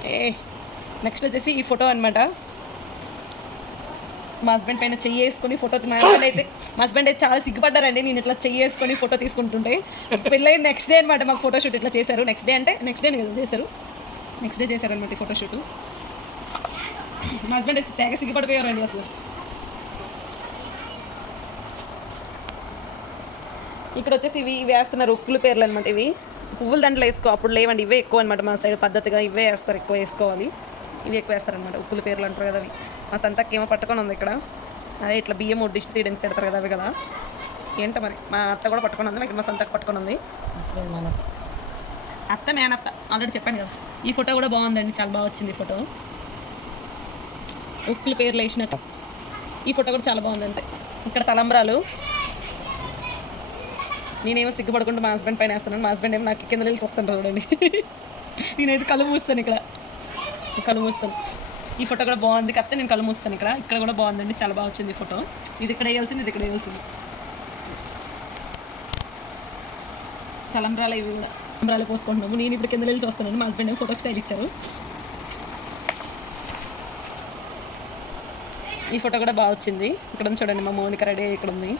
నెక్స్ట్ వచ్చేసి ఈ ఫోటో అనమాట. మా హస్బెండ్ పైన చెయ్యి వేసుకొని ఫోటో, మా హస్బెండ్ అయితే చాలా సిగ్గుపడ్డారండి నేను ఇట్లా చెయ్యి వేసుకొని ఫోటో తీసుకుంటుంటే. పెళ్ళైన నెక్స్ట్ డే అనమాట మాకు ఫోటోషూట్ ఇట్లా చేశారు. నెక్స్ట్ డే కదా చేశారు, నెక్స్ట్ డే చేశారనమాట ఈ ఫోటోషూట్. మా హస్బెండ్ అయితే తెగ సిగ్గుపడిపోయారండి అసలు. ఇక్కడ వచ్చేసి ఇవి వేస్తున్నారు ఉక్కుల పేర్లు అనమాట. ఇవి పువ్వుల దాంట్లో వేసుకో, అప్పుడు లేవండి, ఇవే ఎక్కువ అనమాట మా సైడ్ పద్ధతిగా. ఇవే వేస్తారు, ఎక్కువ వేసుకోవాలి, ఇవి ఎక్కువ వేస్తారనమాట. ఉక్కుల పేర్లు అంటారు కదా అవి. మా సంతకి ఏమో పట్టుకొని ఉంది ఇక్కడ, అదే ఇట్లా బియ్యం డిష్ తీయడానికి పెడతారు కదా అవి కదా. ఏంటో మరి మా అత్త కూడా పట్టుకొని ఉంది, ఇక్కడ మా సంతకి పట్టుకొని ఉంది. అత్త మేనత్త ఆల్రెడీ చెప్పాను కదా. ఈ ఫోటో కూడా బాగుందండి, చాలా బాగా వచ్చింది ఈ ఫోటో. ఉక్కుల పేర్లు వేసినాక ఈ ఫోటో కూడా చాలా బాగుంది అంతే. ఇక్కడ తలంబ్రాలు, నేనేమో సిగ్గుపడుకుంటూ మా హస్బెండ్ పైన వేస్తున్నాను. మా హస్బెండ్ ఏమో నాకు కింద నిలిచి వస్తుంటారు చూడండి. నేనైతే కళ్ళు మూస్తాను, ఇక్కడ కళ్ళు మూస్తాను. ఈ ఫోటో కూడా బాగుంది, కాకపోతే నేను కళ్ళు మూస్తాను. ఇక్కడ కూడా బాగుందండి, చాలా బాగా వచ్చింది ఈ ఫోటో. ఇది ఇక్కడ వేయాల్సింది, ఇది ఇక్కడ వేయాల్సింది. తలంబ్రాలు ఇవి కూడా తలంబ్రాలు పోసుకుంటున్నాము. నేను ఇప్పుడు కింద నిలిచి వస్తున్నాను, మా హస్బెండ్ ఏమో ఫోటోకి స్టైల్ ఇచ్చారు. ఈ ఫోటో కూడా బాగా వచ్చింది. ఇక్కడ చూడండి మా మౌనిక రెడీ ఇక్కడ ఉంది.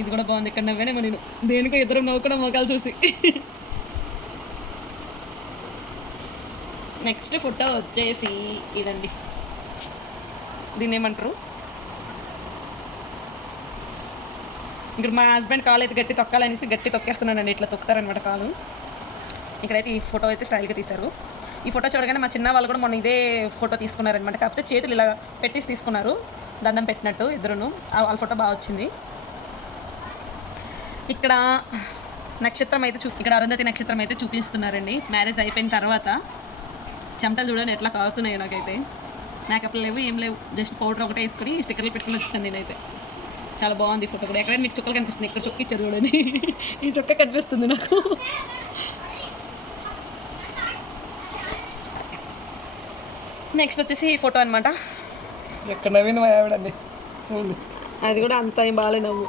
ఇది కూడా బాగుంది. ఇక్కడ నవ్వానేమో నేను, దేనికో ఇద్దరు నవ్వుకోవడం మొక్కలు చూసి. నెక్స్ట్ ఫోటో వచ్చేసి ఇదండి, దీన్ని ఏమంటారు, ఇక్కడ మా హస్బెండ్ కాలు అయితే గట్టి తొక్కాలనేసి గట్టి తొక్కేస్తున్నానండి. ఇట్లా తొక్కుతారనమాట కాలు. ఇక్కడైతే ఈ ఫోటో అయితే స్టైల్గా తీశారు. ఈ ఫోటో చూడగానే మా చిన్న వాళ్ళు కూడా మొన్న ఇదే ఫోటో తీసుకున్నారనమాట. కాకపోతే చేతులు ఇలా పెట్టేసి తీసుకున్నారు, దండం పెట్టినట్టు ఇద్దరును. వాళ్ళ ఫోటో బాగా వచ్చింది. ఇక్కడ నక్షత్రం అయితే ఇక్కడ అరుంధతి నక్షత్రం అయితే చూపిస్తున్నారండి. మ్యారేజ్ అయిపోయిన తర్వాత చెమటలు చూడండి ఎట్లా కాగుతున్నాయో. నాకైతే మేకప్లు లేవు, ఏం లేవు, జస్ట్ పౌడర్ ఒకటే వేసుకొని స్టిక్కర్లు పెట్టుకుని వచ్చేసాను నేనైతే. చాలా బాగుంది ఈ ఫోటో కూడా. ఎక్కడైనా మీకు చుక్కలు కనిపిస్తుంది, ఇక్కడ చుక్క ఇచ్చారు చూడండి, ఈ చుక్క కనిపిస్తుంది నాకు. నెక్స్ట్ వచ్చేసి ఈ ఫోటో అనమాట. ఎక్కడ నవ్విన ఆవిడండి, అది కూడా అంత ఏం బాగాలే నవ్వు.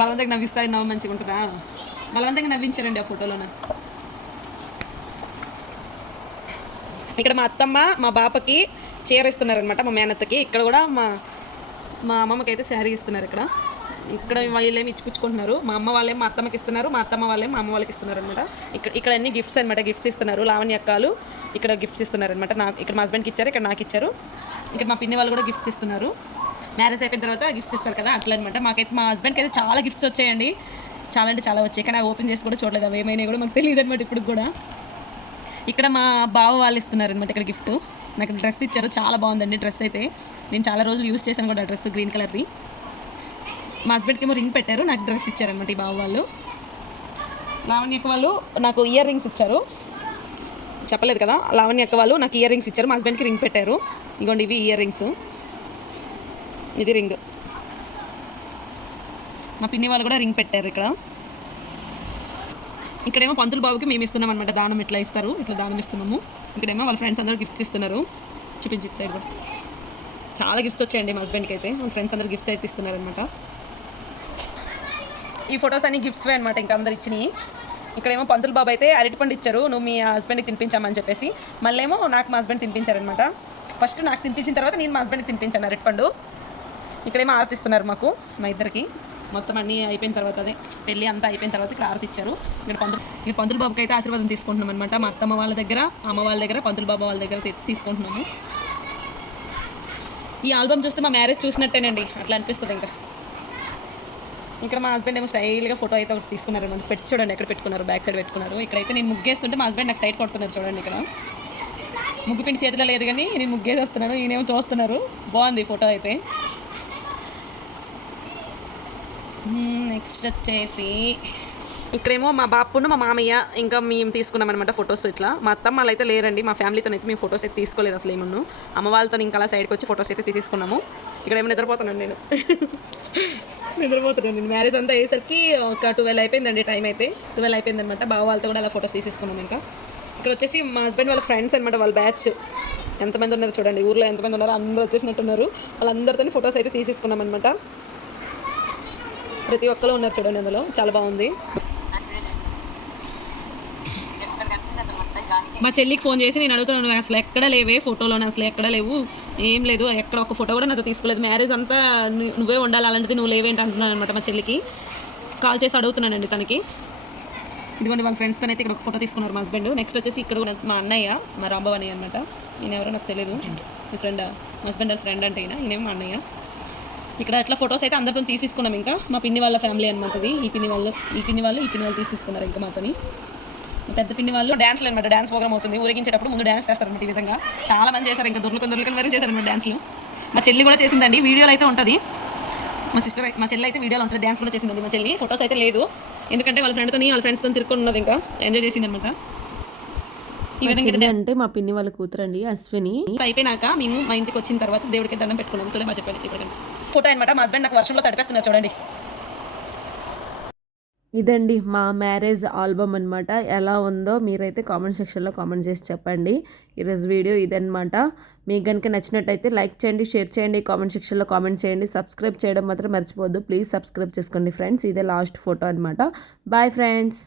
బలవంతంగా నవ్విస్తాయి, నవ్వు మంచిగా ఉంటుందా? బలవంతంగా నవ్వించారండి ఆ ఫోటోలోన. ఇక్కడ మా అత్తమ్మ మా బాపకి చీర ఇస్తున్నారనమాట, మా మేనత్తకి. ఇక్కడ కూడా మా అమ్మమ్మకి అయితే శారీ ఇస్తున్నారు. ఇక్కడ వాళ్ళేమి ఇచ్చిపుచ్చుకుంటున్నారు. మా అమ్మ వాళ్ళేమో మా అత్తమ్మకి ఇస్తున్నారు, మా అత్తమ్మ వాళ్ళేమో మా అమ్మ వాళ్ళకి ఇస్తున్నారు అనమాట. ఇక్కడ అన్ని గిఫ్ట్స్ అనమాట, గిఫ్ట్స్ ఇస్తున్నారు. లావణ్య అక్కలు ఇక్కడ గిఫ్ట్స్ ఇస్తున్నారనమాట. నాకు ఇక్కడ మా హస్బెండ్కి ఇచ్చారు, ఇక్కడ నాకు ఇచ్చారు. ఇక్కడ మా పిన్ని వాళ్ళు కూడా గిఫ్ట్స్ ఇస్తున్నారు. మ్యారేజ్ అయిపోయిన తర్వాత గిఫ్ట్స్ ఇస్తారు కదా, అట్లా అనమాట. మా హస్బెండ్కి అయితే చాలా గిఫ్ట్స్ వచ్చాయండి, చాలా అంటే చాలా వచ్చాయి. కానీ ఓపెన్ చేసి కూడా చూడలేదు, అవి ఏమైనా కూడా మాకు తెలియదు అనమాట ఇప్పుడు కూడా. ఇక్కడ మా బావ వాళ్ళు ఇస్తున్నారనమాట ఇక్కడ గిఫ్ట్. నాకు డ్రెస్ ఇచ్చారు, చాలా బాగుందండి డ్రెస్ అయితే. నేను చాలా రోజులు యూజ్ చేశాను కూడా డ్రెస్, గ్రీన్ కలర్ది. మా హస్బెండ్కి ఏమో రింగ్ పెట్టారు, నాకు డ్రెస్ ఇచ్చారనమాట ఈ బావ వాళ్ళు. లావణ్యక్క వాళ్ళు నాకు ఇయర్ రింగ్స్ ఇచ్చారు, చెప్పలేదు కదా. లావణ్యక్క వాళ్ళు నాకు ఇయర్ రింగ్స్ ఇచ్చారు, మా హస్బెండ్కి రింగ్ పెట్టారు. ఇగోండి ఇవి ఇయర్ రింగ్స్, ఇది రింగ్. మా పిన్ని వాళ్ళు కూడా రింగ్ పెట్టారు. ఇక్కడేమో పంతులు బాబుకి మేము ఇస్తున్నాం అనమాట దానం. ఇట్లా ఇస్తారు, ఇట్లా దానం ఇస్తున్నాము. ఇక్కడేమో వాళ్ళ ఫ్రెండ్స్ అందరూ గిఫ్ట్స్ ఇస్తున్నారు. చూపించి సైడ్ కూడా చాలా గిఫ్ట్స్ వచ్చాయండి మా హస్బెండ్కి అయితే. వాళ్ళ ఫ్రెండ్స్ అందరూ గిఫ్ట్స్ అయితే ఇస్తున్నారనమాట. ఈ ఫొటోస్ అన్ని గిఫ్ట్స్వే అనమాట, ఇంకా అందరు ఇచ్చినాయి. ఇక్కడేమో పంతులు బాబు అయితే అరటిపండు ఇచ్చారు, నువ్వు మీ హస్బెండ్కి తినిపించామని చెప్పేసి. మళ్ళీ ఏమో నాకు మా హస్బెండ్ తినిపించారనమాట. ఫస్ట్ నాకు తినిపించిన తర్వాత నేను మా హస్బెండ్కి తినిపించాను అరటిపండు. ఇక్కడేమో ఆరతి ఇస్తున్నారు మాకు, మా ఇద్దరికి. మొత్తం అన్నీ అయిపోయిన తర్వాత, అదే పెళ్ళి అంతా అయిపోయిన తర్వాత ఇక్కడ ఆరతి ఇచ్చారు. ఇక్కడ పంతులు బాబుకి అయితే ఆశీర్వాదం తీసుకుంటున్నాం అనమాట. మా అత్తమ్మ వాళ్ళ దగ్గర, అమ్మ వాళ్ళ దగ్గర, పంతులు బాబు వాళ్ళ దగ్గర తీసుకుంటున్నాము. ఈ ఆల్బమ్ చూస్తే మా మ్యారేజ్ చూసినట్టేనండి, అట్లా అనిపిస్తుంది. ఇంకా ఇక్కడ మా హస్బెండ్ ఏమో స్టైల్గా ఫోటో అయితే ఒకటి తీసుకున్నారు అనమాట. స్పెట్స్ చూడండి ఎక్కడ పెట్టుకున్నారు, బ్యాక్ సైడ్ పెట్టుకున్నారు. ఇక్కడైతే నేను ముగ్గేస్తుంటే మా హస్బెండ్ నాకు సైడ్ కొడుతున్నారు చూడండి. ఇక్కడ ముగ్గు పిండి చేతిలో లేదు కానీ నేను ముగ్గేసేస్తున్నాను, ఈయనేమో చూస్తున్నారు. బాగుంది ఫోటో అయితే. నెక్స్ట్ వచ్చేసి ఇక్కడేమో మా బాపును మా మామయ్య ఇంకా మేము తీసుకున్నాం అనమాట ఫొటోస్. ఇట్లా మా అత్తమ్మ వాళ్ళు అయితే లేరండి, మా ఫ్యామిలీతో అయితే మేము ఫొటోస్ అయితే తీసుకోలేదు అసలు ఏమన్నా. అమ్మ వాళ్ళతో ఇంకా అలా సైడ్కి వచ్చి ఫొటోస్ అయితే తీసుకున్నాము. ఇక్కడ ఏమో నిద్రపోతున్నాను నేను. నేను మ్యారేజ్ అంతా అయ్యేసరికి ఒక 12 అయిపోయిందండి టైం అయితే. 12 అయిపోయిందనమాట. బావ వాళ్ళతో కూడా అలా ఫొటోస్ తీసేసుకున్నాం. ఇంకా ఇక్కడ వచ్చేసి మా హస్బెండ్ వాళ్ళ ఫ్రెండ్స్ అనమాట, వాళ్ళ బ్యాచ్. ఎంతమంది ఉన్నారు చూడండి, ఊర్లో ఎంతమంది ఉన్నారు, అందరూ వచ్చేసినట్టున్నారు. వాళ్ళందరితో ఫొటోస్ అయితే తీసేసుకున్నాం అనమాట. ప్రతి ఒక్కరు ఉన్నారు చూడండి అందులో, చాలా బాగుంది. మా చెల్లికి ఫోన్ చేసి నేను అడుగుతున్నాను, అసలు ఎక్కడ లేవే ఫోటోలోనే, అసలు ఎక్కడ లేవు, ఏం లేదు, ఎక్కడ ఒక ఫోటో కూడా నాతో తీసుకోలేదు. మ్యారేజ్ అంతా నువ్వే ఉండాలి, అలాంటిది నువ్వు లేవేంటి అంటున్నాను అనమాట. మా చెల్లికి కాల్ చేసి అడుగుతున్నానండి తనకి. ఇదిగోండి వాళ్ళ ఫ్రెండ్స్తో అయితే ఇక్కడ ఒక ఫోటో తీసుకున్నారు మా హస్బెండ్. నెక్స్ట్ వచ్చేసి ఇక్కడ కూడా మా అన్నయ్య, మా రాంబాబు అన్నయ్య అనమాట. ఈయన ఎవరో నాకు తెలియదు, మీ ఫ్రెండ్, మా హస్బెండ్ వాళ్ళ ఫ్రెండ్ అంటే ఈయనేమో మా అన్నయ్య. ఇక్కడ అట్లా ఫొటోస్ అయితే అందరితో తీసేసుకున్నాం. ఇంకా మా పిన్ని వాళ్ళ ఫ్యామిలీ అనమాట ఇది. ఈ పిన్ని వాళ్ళు తీసేసుకున్నారు ఇంకా మాతోని. పెద్ద పిన్ని వాళ్ళు డ్యాన్స్లు అనమాట. డ్యాన్స్ ప్రోగ్రామ్ అవుతుంది, ఊరేగించేటప్పుడు ముందు డ్యాన్స్ చేస్తారనమాట. ఈ విధంగా చాలా మంది చేశారు, ఇంకా దొర్లుకొని మరీ చేశారనమాట డ్యాన్స్లు. మా చెల్లి కూడా చేసిందండి, వీడియోలో అయితే ఉంటుంది. మా చెల్లి అయితే వీడియోలో ఉంటుంది, డ్యాన్స్ కూడా చేసిందండి మా చెల్లి. ఫొటోస్ అయితే లేదు, ఎందుకంటే వాళ్ళ ఫ్రెండ్స్తో తిరుక్కొని ఉన్నది, ఇంకా ఎంజాయ్ చేసిందనమాట. ఈ విధంగా అంటే మా పిన్ని వాళ్ళ కూతురండి అశ్విని. అయిపోయినాక మేము మా ఇంటికి వచ్చిన తర్వాత దేవుడికి దండం పెట్టుకున్నాం. తొలి బాగా చెప్పండి ఇప్పుడు ఫోటో అనమాట. మా హస్బెండ్ నాకు వర్షంలో తడిపేస్తున్నారు చూడండి. ఇదండి మా మ్యారేజ్ ఆల్బమ్ అనమాట. ఎలా ఉందో మీరైతే కామెంట్ సెక్షన్లో కామెంట్ చేసి చెప్పండి. ఈరోజు వీడియో ఇదనమాట. మీకు కనుక నచ్చినట్టయితే లైక్ చేయండి, షేర్ చేయండి, కామెంట్ సెక్షన్లో కామెంట్ చేయండి. సబ్స్క్రైబ్ చేయడం మాత్రం మర్చిపోవద్దు. ప్లీజ్ సబ్స్క్రైబ్ చేసుకోండి ఫ్రెండ్స్. ఇదే లాస్ట్ ఫోటో అనమాట. Bye friends.